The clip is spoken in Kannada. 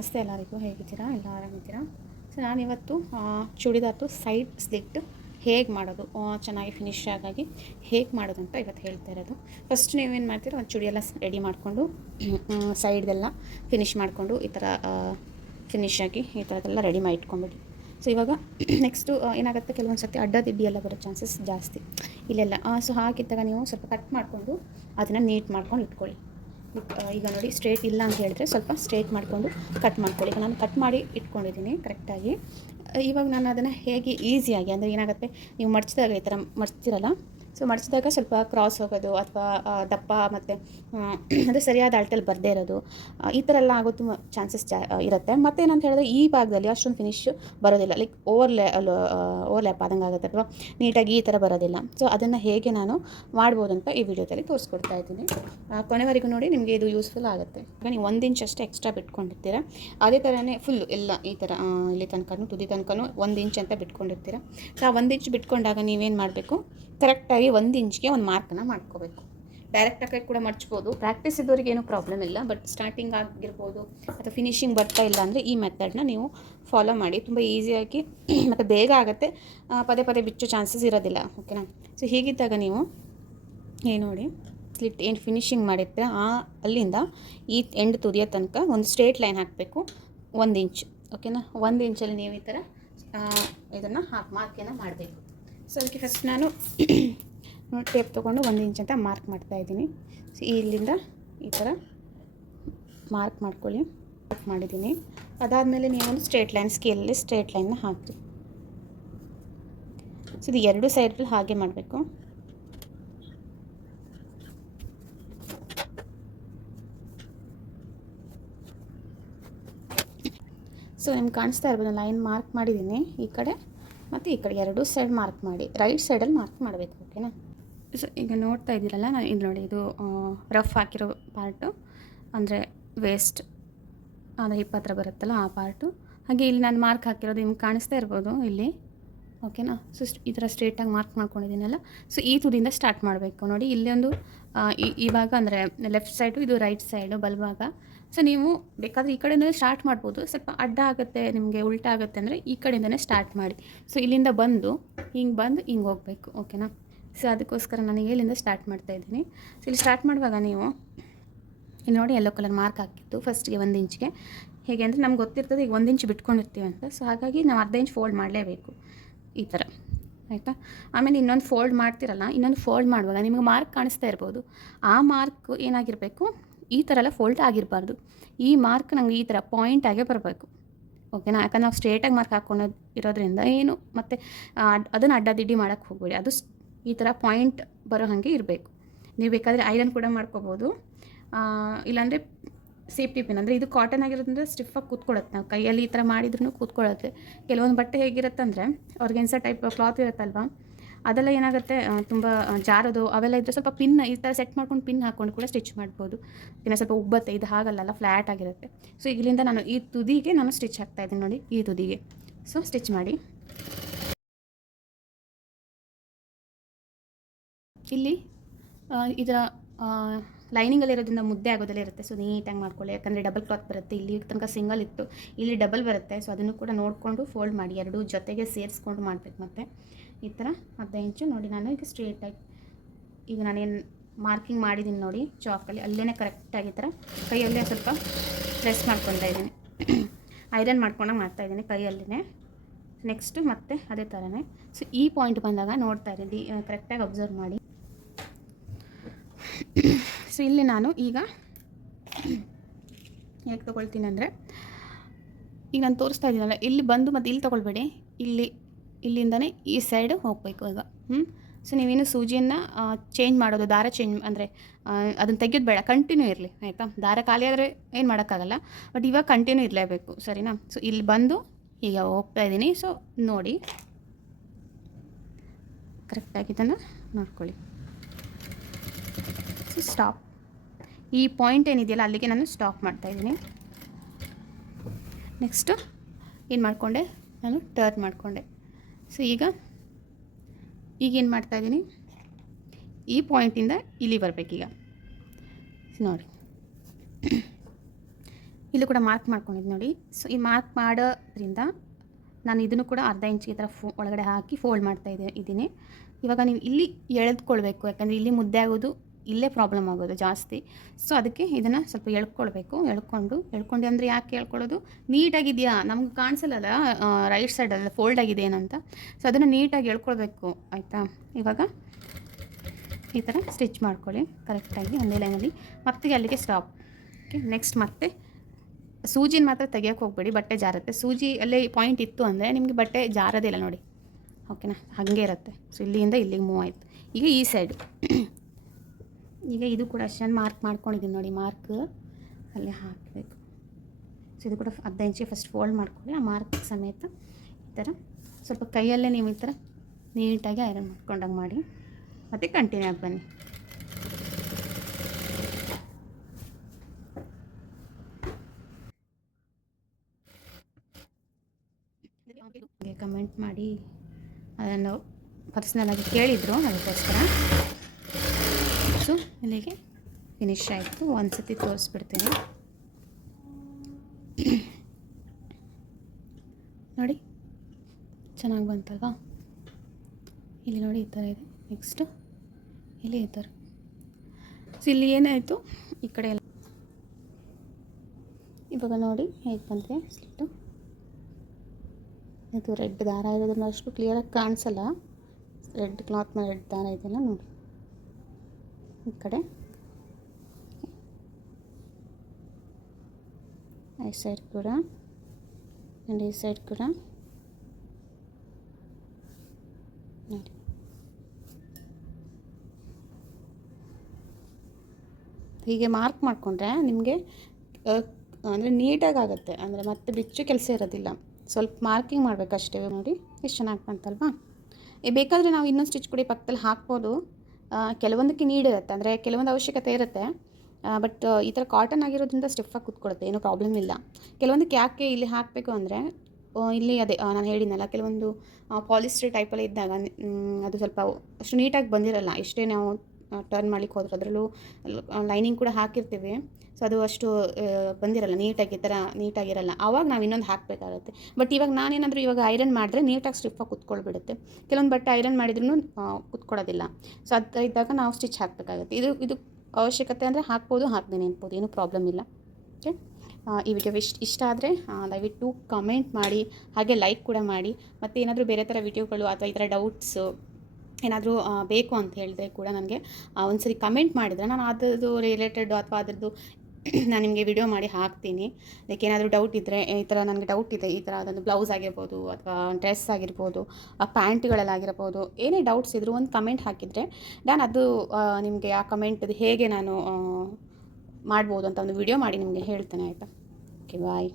ನಮಸ್ತೆ ಎಲ್ಲರಿಗೂ, ಹೇಗಿದ್ದೀರಾ? ಎಲ್ಲ ಆರಾಮಿದ್ದೀರಾ? ಸೊ ನಾನಿವತ್ತು ಚೂಡಿದಾರ್ದು ಸೈಡ್ ಸ್ಲಿಟ್ ಹೇಗೆ ಮಾಡೋದು, ಚೆನ್ನಾಗಿ ಫಿನಿಶ್ ಆಗಿ ಹೇಗೆ ಮಾಡೋದು ಅಂತ ಇವತ್ತು ಹೇಳ್ತಾ ಇರೋದು. ಫಸ್ಟ್ ನೀವೇನು ಮಾಡ್ತೀರೋ, ಒಂದು ಚೂಡಿಯೆಲ್ಲ ರೆಡಿ ಮಾಡಿಕೊಂಡು ಸೈಡ್ದೆಲ್ಲ ಫಿನಿಶ್ ಮಾಡಿಕೊಂಡು ಈ ಥರ ಫಿನಿಶ್ ಆಗಿ ಈ ಥರದ್ದೆಲ್ಲ ರೆಡಿ ಮಾಡಿ ಇಟ್ಕೊಂಡ್ಬಿಡಿ. ಸೊ ಇವಾಗ ನೆಕ್ಸ್ಟು ಏನಾಗುತ್ತೆ, ಕೆಲವೊಂದು ಸರ್ತಿ ಅಡ್ಡ ದಿಡ್ಡಿ ಎಲ್ಲ ಬರೋ ಚಾನ್ಸಸ್ ಜಾಸ್ತಿ ಇಲ್ಲೆಲ್ಲ. ಸೊ ಹಾಗಿದ್ದಾಗ ನೀವು ಸ್ವಲ್ಪ ಕಟ್ ಮಾಡಿಕೊಂಡು ಅದನ್ನು ನೀಟ್ ಮಾಡ್ಕೊಂಡು ಇಟ್ಕೊಳ್ಳಿ. ಈಗ ನೋಡಿ, ಸ್ಟ್ರೇಟ್ ಇಲ್ಲ ಅಂತ ಹೇಳಿದ್ರೆ ಸ್ವಲ್ಪ ಸ್ಟ್ರೇಟ್ ಮಾಡಿಕೊಂಡು ಕಟ್ ಮಾಡ್ಕೊಳ್ಳಿ. ಈಗ ನಾನು ಕಟ್ ಮಾಡಿ ಇಟ್ಕೊಂಡಿದ್ದೀನಿ ಕರೆಕ್ಟಾಗಿ. ಇವಾಗ ನಾನು ಅದನ್ನು ಹೇಗೆ ಈಸಿಯಾಗಿ, ಅಂದರೆ ಏನಾಗುತ್ತೆ, ನೀವು ಮಡ್ಚಿದಾಗ ಈ ಥರ ಮಡ್ಚ್ತಿರಲ್ಲ, ಸೊ ಮಡ್ಚಿದಾಗ ಸ್ವಲ್ಪ ಕ್ರಾಸ್ ಹೋಗೋದು ಅಥವಾ ದಪ್ಪ ಮತ್ತು ಅಂದರೆ ಸರಿಯಾದ ಅಳತೆಯಲ್ಲಿ ಬರದೇ ಇರೋದು, ಈ ಥರ ಎಲ್ಲ ಆಗೋ ತುಂಬ ಚಾನ್ಸಸ್ ಇರುತ್ತೆ. ಮತ್ತೇನಂತ ಹೇಳಿದ್ರೆ, ಈ ಭಾಗದಲ್ಲಿ ಅಷ್ಟೊಂದು ಫಿನಿಶ್ ಬರೋದಿಲ್ಲ, ಲೈಕ್ ಓವರ್ಲ್ಯಾಪ್ ಆದಂಗೆ ಆಗುತ್ತೆ ಅಥವಾ ನೀಟಾಗಿ ಈ ಥರ ಬರೋದಿಲ್ಲ. ಸೊ ಅದನ್ನು ಹೇಗೆ ನಾನು ಮಾಡ್ಬೋದು ಅಂತ ಈ ವಿಡಿಯೋದಲ್ಲಿ ತೋರಿಸ್ಕೊಡ್ತಾ ಇದ್ದೀನಿ. ಕೊನೆವರೆಗೂ ನೋಡಿ, ನಿಮಗೆ ಇದು ಯೂಸ್ಫುಲ್ ಆಗುತ್ತೆ. ಈಗ ನೀವು 1 ಇಂಚ್ ಅಷ್ಟೇ ಎಕ್ಸ್ಟ್ರಾ ಬಿಟ್ಕೊಂಡಿರ್ತೀರ, ಅದೇ ಥರನೇ ಫುಲ್ಲು ಎಲ್ಲ ಈ ಥರ ಇಲ್ಲಿ ತನಕನೂ ತುದಿ ತನಕನೂ 1 ಇಂಚ್ ಅಂತ ಬಿಟ್ಕೊಂಡಿರ್ತೀರ. ಸೊ ಆ 1 ಇಂಚ್ ಬಿಟ್ಕೊಂಡಾಗ ನೀವೇನು ಮಾಡಬೇಕು, ಕರೆಕ್ಟಾಗಿ 1 ಇಂಚ್ಗೆ ಒಂದು ಮಾರ್ಕನ್ನು ಮಾಡ್ಕೋಬೇಕು. ಡೈರೆಕ್ಟಾಗಿ ಕೂಡ ಮಡ್ಚ್ಬೋದು, ಪ್ರಾಕ್ಟೀಸ್ ಇದ್ದವ್ರಿಗೆ ಏನೂ ಪ್ರಾಬ್ಲಮ್ ಇಲ್ಲ. ಬಟ್ ಸ್ಟಾರ್ಟಿಂಗ್ ಆಗಿರ್ಬೋದು ಅಥವಾ ಫಿನಿಶಿಂಗ್ ಬರ್ತಾ ಇಲ್ಲ ಅಂದರೆ ಈ ಮೆಥಡ್ನ ನೀವು ಫಾಲೋ ಮಾಡಿ. ತುಂಬ ಈಸಿಯಾಗಿ ಮತ್ತು ಬೇಗ ಆಗುತ್ತೆ, ಪದೇ ಪದೇ ಬಿಚ್ಚೋ ಚಾನ್ಸಸ್ ಇರೋದಿಲ್ಲ. ಓಕೆನಾ? ಸೊ ಹೀಗಿದ್ದಾಗ ನೀವು ನೋಡಿ, ಸ್ಲಿಟ್ ಏನು ಫಿನಿಶಿಂಗ್ ಮಾಡಿರ್ತೀರ ಅಲ್ಲಿಂದ ಈ ಎಂಡ್ ತುದಿಯೋ ತನಕ ಒಂದು ಸ್ಟ್ರೇಟ್ ಲೈನ್ ಹಾಕಬೇಕು, 1 ಇಂಚ್. ಓಕೆನಾ? 1 ಇಂಚಲ್ಲಿ ನೀವು ಈ ಥರ ಇದನ್ನು ಮಾರ್ಕನ್ನು ಮಾಡಬೇಕು. ಸೊ ಅದಕ್ಕೆ ಫಸ್ಟ್ ನಾನು ಟೇಪ್ ತೊಗೊಂಡು 1 ಇಂಚ್ ಅಂತ ಮಾರ್ಕ್ ಮಾಡ್ತಾಯಿದ್ದೀನಿ. ಸೊ ಇಲ್ಲಿಂದ ಈ ಥರ ಮಾರ್ಕ್ ಮಾಡ್ಕೊಳ್ಳಿ. ಮಾರ್ಕ್ ಮಾಡಿದ್ದೀನಿ. ಅದಾದಮೇಲೆ ನೀವೊಂದು ಸ್ಟ್ರೇಟ್ ಲೈನ್, ಸ್ಕೇಲಲ್ಲಿ ಸ್ಟ್ರೇಟ್ ಲೈನ್ನ ಹಾಕಿ. ಸೊ ಇದು 2 ಸೈಡಲ್ಲಿ ಹಾಗೆ ಮಾಡಬೇಕು. ಸೊ ನಿಮ್ಗೆ ಕಾಣಿಸ್ತಾ ಇರ್ಬೋದು, ಲೈನ್ ಮಾರ್ಕ್ ಮಾಡಿದ್ದೀನಿ ಈ ಕಡೆ ಮತ್ತು ಈ ಕಡೆ 2 ಸೈಡ್ ಮಾರ್ಕ್ ಮಾಡಿ, ರೈಟ್ ಸೈಡಲ್ಲಿ ಮಾರ್ಕ್ ಮಾಡಬೇಕು. ಓಕೆನಾ? ಸೊ ಈಗ ನೋಡ್ತಾ ಇದ್ದೀರಲ್ಲ, ನಾನು ಇಲ್ಲಿ ನೋಡಿ, ಇದು ರಫ್ ಹಾಕಿರೋ ಪಾರ್ಟು, ಅಂದರೆ ವೇಸ್ಟ್ ಅಂದರೆ ಹಿಪ್ ಹತ್ರ ಬರುತ್ತಲ್ಲ ಆ ಪಾರ್ಟು. ಹಾಗೆ ಇಲ್ಲಿ ನಾನು ಮಾರ್ಕ್ ಹಾಕಿರೋದು ನಿಮ್ಗೆ ಕಾಣಿಸ್ತಾ ಇರ್ಬೋದು ಇಲ್ಲಿ. ಓಕೆನಾ? ಸೊ ಈ ಥರ ಸ್ಟ್ರೇಟಾಗಿ ಮಾರ್ಕ್ ಮಾಡ್ಕೊಂಡಿದ್ದೀನಲ್ಲ, ಸೊ ಈ ತುದಿಯಿಂದ ಸ್ಟಾರ್ಟ್ ಮಾಡಬೇಕು. ನೋಡಿ, ಇಲ್ಲೊಂದು ಈ ಭಾಗ ಅಂದರೆ ಲೆಫ್ಟ್ ಸೈಡು, ಇದು ರೈಟ್ ಸೈಡು ಬಲಭಾಗ. ಸೊ ನೀವು ಬೇಕಾದರೆ ಈ ಕಡೆಯಿಂದಲೇ ಸ್ಟಾರ್ಟ್ ಮಾಡ್ಬೋದು. ಸ್ವಲ್ಪ ಅಡ್ಡ ಆಗುತ್ತೆ, ನಿಮಗೆ ಉಲ್ಟಾ ಆಗುತ್ತೆ ಅಂದರೆ ಈ ಕಡೆಯಿಂದನೇ ಸ್ಟಾರ್ಟ್ ಮಾಡಿ. ಸೊ ಇಲ್ಲಿಂದ ಬಂದು ಹಿಂಗೆ ಹೋಗಬೇಕು. ಓಕೆನಾ? ಸೊ ಅದಕ್ಕೋಸ್ಕರ ನಾನು ಇಲ್ಲಿಂದ ಸ್ಟಾರ್ಟ್ ಮಾಡ್ತಾಯಿದ್ದೀನಿ. ಸೊ ಇಲ್ಲಿ ಸ್ಟಾರ್ಟ್ ಮಾಡುವಾಗ ನೀವು ಇಲ್ಲಿ ನೋಡಿ, ಯೆಲ್ಲೋ ಕಲರ್ ಮಾರ್ಕ್ ಹಾಕಿತ್ತು ಫಸ್ಟ್ಗೆ 1 ಇಂಚ್ಗೆ. ಹೇಗೆ ಅಂದರೆ ನಮ್ಗೆ ಗೊತ್ತಿರ್ತದೆ ಈಗ 1 ಇಂಚ್ ಬಿಟ್ಕೊಂಡಿರ್ತೀವಿ ಅಂತ. ಸೊ ಹಾಗಾಗಿ ನಾವು ಅರ್ಧ ಇಂಚ್ ಫೋಲ್ಡ್ ಮಾಡಲೇಬೇಕು ಈ ಥರ, ಆಯಿತಾ? ಆಮೇಲೆ ಇನ್ನೊಂದು ಫೋಲ್ಡ್ ಮಾಡ್ತಿರಲ್ಲ, ಇನ್ನೊಂದು ಫೋಲ್ಡ್ ಮಾಡುವಾಗ ನಿಮಗೆ ಮಾರ್ಕ್ ಕಾಣಿಸ್ತಾ ಇರ್ಬೋದು. ಆ ಮಾರ್ಕ್ ಏನಾಗಿರಬೇಕು, ಈ ಥರ ಎಲ್ಲ ಫೋಲ್ಡ್ ಆಗಿರಬಾರ್ದು. ಈ ಮಾರ್ಕ್ ನಂಗೆ ಈ ಥರ ಪಾಯಿಂಟ್ ಆಗೇ ಬರಬೇಕು. ಓಕೆನಾ? ಯಾಕಂದ್ರೆ ನಾವು ಸ್ಟ್ರೇಟಾಗಿ ಮಾರ್ಕ್ ಹಾಕ್ಕೊಂಡು ಇರೋದ್ರಿಂದ ಏನು ಮತ್ತು ಅದನ್ನು ಅಡ್ಡದಿಡ್ಡಿ ಮಾಡೋಕ್ಕೆ ಹೋಗಬೇಡಿ. ಅದು ಈ ಥರ ಪಾಯಿಂಟ್ ಬರೋ ಹಾಗೆ ಇರಬೇಕು. ನೀವು ಬೇಕಾದರೆ ಐರನ್ ಕೂಡ ಮಾಡ್ಕೋಬೋದು, ಇಲ್ಲಾಂದರೆ ಸೇಫ್ಟಿ ಪಿನ್, ಅಂದರೆ ಇದು ಕಾಟನ್ ಆಗಿರೋದ್ರಿಂದ ಸ್ಟಿಫಾಗಿ ಕೂತ್ಕೊಳ್ಳುತ್ತೆ. ನಾವು ಕೈಯಲ್ಲಿ ಈ ಥರ ಮಾಡಿದ್ರೂ ಕೂತ್ಕೊಳ್ಳುತ್ತೆ. ಕೆಲವೊಂದು ಬಟ್ಟೆ ಹೇಗಿರುತ್ತೆ ಅಂದರೆ, ಆರ್ಗೆನ್ಸಾ ಟೈಪ್ ಕ್ಲಾತ್ ಇರುತ್ತಲ್ವ, ಅದೆಲ್ಲ ಏನಾಗುತ್ತೆ, ತುಂಬ ಜಾರೋದು ಅವೆಲ್ಲ ಇದ್ದರೆ ಸ್ವಲ್ಪ ಪಿನ್ ಈ ಥರ ಸೆಟ್ ಮಾಡ್ಕೊಂಡು ಪಿನ್ ಹಾಕ್ಕೊಂಡು ಕೂಡ ಸ್ಟಿಚ್ ಮಾಡ್ಬೋದು. ಇನ್ನು ಸ್ವಲ್ಪ ಉಬ್ಬತ್ತೆ, ಇದು ಹಾಗಲ್ಲ, ಫ್ಲ್ಯಾಟ್ ಆಗಿರುತ್ತೆ. ಸೊ ಇಲ್ಲಿಂದ ನಾನು ಈ ತುದಿಗೆ ನಾನು ಸ್ಟಿಚ್ ಹಾಕ್ತಾಯಿದ್ದೀನಿ ನೋಡಿ, ಈ ತುದಿಗೆ. ಸೊ ಸ್ಟಿಚ್ ಮಾಡಿ. ಇಲ್ಲಿ ಇದರ ಲೈನಿಂಗಲ್ಲಿರೋದ್ರಿಂದ ಮುದ್ದೆ ಆಗೋದಲ್ಲೇ ಇರುತ್ತೆ. ಸೊ ನೀಟಾಗಿ ಮಾಡ್ಕೊಳ್ಳಿ, ಯಾಕಂದರೆ ಡಬಲ್ ಕ್ಲಾತ್ ಬರುತ್ತೆ. ಇಲ್ಲಿ ತನಕ ಸಿಂಗಲ್ ಇತ್ತು, ಇಲ್ಲಿ ಡಬಲ್ ಬರುತ್ತೆ. ಸೊ ಅದನ್ನು ಕೂಡ ನೋಡಿಕೊಂಡು ಫೋಲ್ಡ್ ಮಾಡಿ, 2 ಜೊತೆಗೆ ಸೇರಿಸ್ಕೊಂಡು ಮಾಡಬೇಕು. ಮತ್ತು ಈ ಥರ 15 ಇಂಚು ನೋಡಿ, ನಾನು ಈಗ ಸ್ಟ್ರೇಟಾಗಿ ಈಗ ನಾನೇನು ಮಾರ್ಕಿಂಗ್ ಮಾಡಿದ್ದೀನಿ ನೋಡಿ ಚಾಕಲ್ಲಿ, ಅಲ್ಲೇ ಕರೆಕ್ಟಾಗಿ ಈ ಥರ ಕೈಯಲ್ಲೇ ಸ್ವಲ್ಪ ಪ್ರೆಸ್ ಮಾಡ್ಕೊತಾ ಇದ್ದೀನಿ. ಐರನ್ ಮಾಡ್ಕೊಂಡಾಗ ಮಾಡ್ತಾಯಿದ್ದೀನಿ ಕೈಯಲ್ಲೇ. ನೆಕ್ಸ್ಟು ಮತ್ತೆ ಅದೇ ಥರನೇ. ಸೊ ಈ ಪಾಯಿಂಟ್ ಬಂದಾಗ ನೋಡ್ತಾ ಇದ್ದೀನಿ, ಕರೆಕ್ಟಾಗಿ ಅಬ್ಸರ್ವ್ ಮಾಡಿ. ಸೊ ಇಲ್ಲಿ ನಾನು ಈಗ ಹೇಗೆ ತೊಗೊಳ್ತೀನಿ ಅಂದರೆ, ಈಗ ನಾನು ತೋರಿಸ್ತಾ ಇದ್ದೀನಲ್ಲ, ಇಲ್ಲಿ ಬಂದು ಮತ್ತು ಇಲ್ಲಿ ತೊಗೊಳ್ಬೇಡಿ, ಇಲ್ಲಿಂದನೇ ಈ ಸೈಡು ಹೋಗಬೇಕು ಈಗ. ಸೊ ನೀವೇನು ಸೂಜಿಯನ್ನು ಚೇಂಜ್ ಮಾಡೋದು, ದಾರ ಚೇಂಜ್ ಅಂದರೆ ಅದನ್ನು ತೆಗೆಯೋದು ಬೇಡ, ಕಂಟಿನ್ಯೂ ಇರಲಿ, ಆಯಿತಾ? ದಾರ ಖಾಲಿ ಆದರೆ ಏನು ಮಾಡೋಕ್ಕಾಗಲ್ಲ, ಬಟ್ ಇವಾಗ ಕಂಟಿನ್ಯೂ ಇರಲೇಬೇಕು, ಸರಿನಾ? ಸೊ ಇಲ್ಲಿ ಬಂದು ಈಗ ಹೋಗ್ತಾ ಇದ್ದೀನಿ. ಸೊ ನೋಡಿ, ಕರೆಕ್ಟಾಗಿ ಇದನ್ನು ನೋಡ್ಕೊಳ್ಳಿ. ಸೊ ಸ್ಟಾಪ್, ಈ ಪಾಯಿಂಟ್ ಏನಿದೆಯಲ್ಲ ಅಲ್ಲಿಗೆ ನಾನು ಸ್ಟಾಪ್ ಮಾಡ್ತಾಯಿದ್ದೀನಿ. ನೆಕ್ಸ್ಟು ಏನು ಮಾಡಿಕೊಂಡೆ, ನಾನು ಟರ್ನ್ ಮಾಡಿಕೊಂಡೆ. ಸೊ ಈಗ ಏನು ಮಾಡ್ತಾಯಿದ್ದೀನಿ, ಈ ಪಾಯಿಂಟಿಂದ ಇಲ್ಲಿ ಬರಬೇಕೀಗ ನೋಡಿ, ಇಲ್ಲೂ ಕೂಡ ಮಾರ್ಕ್ ಮಾಡ್ಕೊಂಡಿದ್ದು ನೋಡಿ. ಸೊ ಈ ಮಾರ್ಕ್ ಮಾಡೋದ್ರಿಂದ ನಾನು ಇದನ್ನು ಕೂಡ ಅರ್ಧ ಇಂಚ್ ಈ ಥರ ಒಳಗಡೆ ಹಾಕಿ ಫೋಲ್ಡ್ ಮಾಡ್ತಾ ಇದ್ದೀನಿ. ಇವಾಗ ನೀವು ಇಲ್ಲಿ ಎಳೆದುಕೊಳ್ಬೇಕು, ಯಾಕಂದರೆ ಇಲ್ಲಿ ಮುದ್ದೆ ಆಗೋದು ಇಲ್ಲೇ ಪ್ರಾಬ್ಲಮ್ ಆಗೋದು ಜಾಸ್ತಿ. ಸೊ ಅದಕ್ಕೆ ಇದನ್ನು ಸ್ವಲ್ಪ ಎಳ್ಕೊಂಡು ಅಂದರೆ ಯಾಕೆ ಎಳ್ಕೊಳ್ಳೋದು, ನೀಟಾಗಿದೆಯಾ ನಮ್ಗೆ ಕಾಣಿಸಲ್ಲಲ್ಲ ರೈಟ್ ಸೈಡಲ್ಲ ಫೋಲ್ಡ್ ಆಗಿದೆ ಏನಂತ. ಸೊ ಅದನ್ನು ನೀಟಾಗಿ ಎಳ್ಕೊಳ್ಬೇಕು ಆಯಿತಾ. ಇವಾಗ ಈ ಥರ ಸ್ಟಿಚ್ ಮಾಡ್ಕೊಳ್ಳಿ ಕರೆಕ್ಟಾಗಿ ಒಂದೇ ಲೈನಲ್ಲಿ, ಮತ್ತೆ ಅಲ್ಲಿಗೆ ಸ್ಟಾಪ್. ಓಕೆ, ನೆಕ್ಸ್ಟ್ ಮತ್ತೆ ಸೂಜಿನ ಮಾತ್ರ ತೆಗಿಯೋಕ್ಕೆ ಹೋಗಬೇಡಿ, ಬಟ್ಟೆ ಜಾರುತ್ತೆ. ಸೂಜಿ ಅಲ್ಲೇ ಪಾಯಿಂಟ್ ಇತ್ತು ಅಂದರೆ ನಿಮಗೆ ಬಟ್ಟೆ ಜಾರದೇ ಇಲ್ಲ ನೋಡಿ, ಓಕೆನಾ, ಹಾಗೆ ಇರುತ್ತೆ. ಸೊ ಇಲ್ಲಿಂದ ಇಲ್ಲಿಗೆ ಮೂವ್ ಆಯಿತು. ಈಗ ಈ ಸೈಡು ಈಗ ಇದು ಕೂಡ ಅಷ್ಟೇ ಮಾರ್ಕ್ ಮಾಡ್ಕೊಂಡಿದ್ದೀನಿ ನೋಡಿ, ಮಾರ್ಕ್ ಅಲ್ಲೇ ಹಾಕಬೇಕು. ಸೊ ಇದು ಕೂಡ ಅರ್ಧ ಇಂಚಿಗೆ ಫಸ್ಟ್ ಫೋಲ್ಡ್ ಮಾಡ್ಕೊಳ್ಳಿ, ಆ ಮಾರ್ಕ್ ಸಮೇತ ಈ ಥರ ಸ್ವಲ್ಪ ಕೈಯಲ್ಲೇ ನೀವು ಈ ಥರ ನೀಟಾಗಿ ಐರನ್ ಮಾಡ್ಕೊಂಡಂಗೆ ಮಾಡಿ, ಮತ್ತು ಕಂಟಿನ್ಯೂ ಆಗಿ ಬನ್ನಿ. ಕಮೆಂಟ್ ಮಾಡಿ ಅದನ್ನು ಪರ್ಸ್ನಲಾಗಿ ಕೇಳಿದರು, ಅದಕ್ಕೋಸ್ಕರ. ಸೊ ಇಲ್ಲಿಗೆ ಫಿನಿಶ್ ಆಯಿತು. ಒಂದು ಸತಿ ತೋರಿಸ್ಬಿಡ್ತೀನಿ ನೋಡಿ, ಚೆನ್ನಾಗಿ ಬಂತಲ್ವಾ. ಇಲ್ಲಿ ನೋಡಿ ಈ ಥರ ಇದೆ. ನೆಕ್ಸ್ಟು ಇಲ್ಲಿ ಈ ಥರ. ಸೊ ಇಲ್ಲಿ ಏನಾಯಿತು, ಈ ಕಡೆ ಎಲ್ಲ ಇವಾಗ ನೋಡಿ ಹೇಗೆ ಬಂದರೆ ಸ್ಲಿಟ್ಟು. ಇದು ರೆಡ್ ದಾರ ಇರೋದನ್ನ ಅಷ್ಟು ಕ್ಲಿಯರಾಗಿ ಕಾಣಿಸಲ್ಲ, ರೆಡ್ ಕ್ಲಾತ್ ಮೇಲೆ ರೆಡ್ ದಾರ ಇದೆಯಲ್ಲ ನೋಡಿ, ಈ ಕಡೆ ಈ ಸೈಡ್ ಕೂಡ ಆ್ಯಂಡ್ ಈ ಸೈಡ್ ಕೂಡ ನೋಡಿ. ಹೀಗೆ ಮಾರ್ಕ್ ಮಾಡಿಕೊಂಡ್ರೆ ನಿಮಗೆ ಅಂದರೆ ನೀಟಾಗಿ ಆಗುತ್ತೆ, ಅಂದರೆ ಮತ್ತೆ ಬಿಚ್ಚು ಕೆಲಸ ಇರೋದಿಲ್ಲ. ಸ್ವಲ್ಪ ಮಾರ್ಕಿಂಗ್ ಮಾಡಬೇಕಷ್ಟೇ. ನೋಡಿ ಎಷ್ಟು ಚೆನ್ನಾಗಿ ಬಂತಲ್ವಾ. ಬೇಕಾದರೆ ನಾವು ಇನ್ನೊಂದು ಸ್ಟಿಚ್ ಕೂಡ ಪಕ್ಕದಲ್ಲಿ ಹಾಕ್ಬೋದು. ಕೆಲವೊಂದಕ್ಕೆ ನೀಡಿರುತ್ತೆ, ಅಂದರೆ ಕೆಲವೊಂದು ಅವಶ್ಯಕತೆ ಇರುತ್ತೆ. ಬಟ್ ಈ ಥರ ಕಾಟನ್ ಆಗಿರೋದ್ರಿಂದ ಸ್ಟಿಫಾಗಿ ಕೂತ್ಕೊಳ್ಳುತ್ತೆ, ಏನೂ ಪ್ರಾಬ್ಲಮ್ ಇಲ್ಲ. ಕೆಲವೊಂದಕ್ಕೆ ಯಾಕೆ ಇಲ್ಲಿ ಹಾಕಬೇಕು ಅಂದರೆ, ಇಲ್ಲಿ ಅದೇ ನಾನು ಹೇಳಿದ್ನಲ್ಲ, ಕೆಲವೊಂದು ಪಾಲಿಸ್ಟರ್ ಟೈಪಲ್ಲಿ ಇದ್ದಾಗ ಅದು ಸ್ವಲ್ಪ ಅಷ್ಟು ನೀಟಾಗಿ ಬಂದಿರಲ್ಲ. ಎಷ್ಟೇ ನಾವು ಟರ್ನ್ ಮಾಡ್ಲಿಕ್ಕೆ ಹೋದ್ರೆ ಅದರಲ್ಲೂ ಲೈನಿಂಗ್ ಕೂಡ ಹಾಕಿರ್ತೀವಿ. ಸೊ ಅದು ಅಷ್ಟು ಬಂದಿರಲ್ಲ, ನೀಟಾಗಿ ಈ ಥರ ನೀಟಾಗಿರಲ್ಲ. ಆವಾಗ ನಾವು ಇನ್ನೊಂದು ಹಾಕಬೇಕಾಗುತ್ತೆ. ಬಟ್ ಇವಾಗ ನಾನೇನಾದರೂ ಇವಾಗ ಐರನ್ ಮಾಡಿದ್ರೆ ನೀಟಾಗಿ ಸ್ಟಿಫಾಗಿ ಕುತ್ಕೊಳ್ಬಿಡುತ್ತೆ. ಕೆಲವೊಂದು ಬಟ್ಟೆ ಐರನ್ ಮಾಡಿದ್ರೂ ಕುತ್ಕೊಳ್ಳೋದಿಲ್ಲ. ಸೊ ಅದು ಇದ್ದಾಗ ನಾವು ಸ್ಟಿಚ್ ಹಾಕಬೇಕಾಗುತ್ತೆ. ಇದು ಅವಶ್ಯಕತೆ ಅಂದರೆ ಹಾಕ್ಬೋದು, ಹಾಕ್ದೇನೆ ಅನ್ಬೋದು, ಏನೂ ಪ್ರಾಬ್ಲಮ್ ಇಲ್ಲ. ಓಕೆ, ಈ ವಿಡಿಯೋ ಇಷ್ಟ ಆದರೆ ದಯವಿಟ್ಟು ಕಮೆಂಟ್ ಮಾಡಿ, ಹಾಗೆ ಲೈಕ್ ಕೂಡ ಮಾಡಿ. ಮತ್ತು ಏನಾದರೂ ಬೇರೆ ಥರ ವಿಡಿಯೋಗಳು ಅಥವಾ ಈ ಥರ ಡೌಟ್ಸು ಏನಾದರೂ ಬೇಕು ಅಂತ ಹೇಳಿದ್ರೆ ಕೂಡ ನನಗೆ ಒಂದ್ಸರಿ ಕಮೆಂಟ್ ಮಾಡಿದರೆ ನಾನು ಅದರದ್ದು ರಿಲೇಟೆಡ್ ಅಥವಾ ಅದರದ್ದು ನಾನು ನಿಮಗೆ ವಿಡಿಯೋ ಮಾಡಿ ಹಾಕ್ತೀನಿ. ಅದಕ್ಕೆ ಏನಾದರೂ ಡೌಟ್ ಇದ್ದರೆ, ಈ ಥರ ನನಗೆ ಡೌಟ್ ಇದೆ, ಈ ಥರ ಅದೊಂದು ಬ್ಲೌಸ್ ಆಗಿರ್ಬೋದು ಅಥವಾ ಡ್ರೆಸ್ ಆಗಿರ್ಬೋದು, ಆ ಪ್ಯಾಂಟ್ಗಳಲ್ಲಾಗಿರ್ಬೋದು, ಏನೇ ಡೌಟ್ಸ್ ಇದ್ದರೂ ಒಂದು ಕಮೆಂಟ್ ಹಾಕಿದರೆ ನಾನು ಅದು ನಿಮಗೆ ಆ ಕಮೆಂಟದು ಹೇಗೆ ನಾನು ಮಾಡ್ಬೋದು ಅಂತ ಒಂದು ವಿಡಿಯೋ ಮಾಡಿ ನಿಮಗೆ ಹೇಳ್ತೇನೆ, ಆಯಿತಾ. ಓಕೆ, ಬಾಯ್.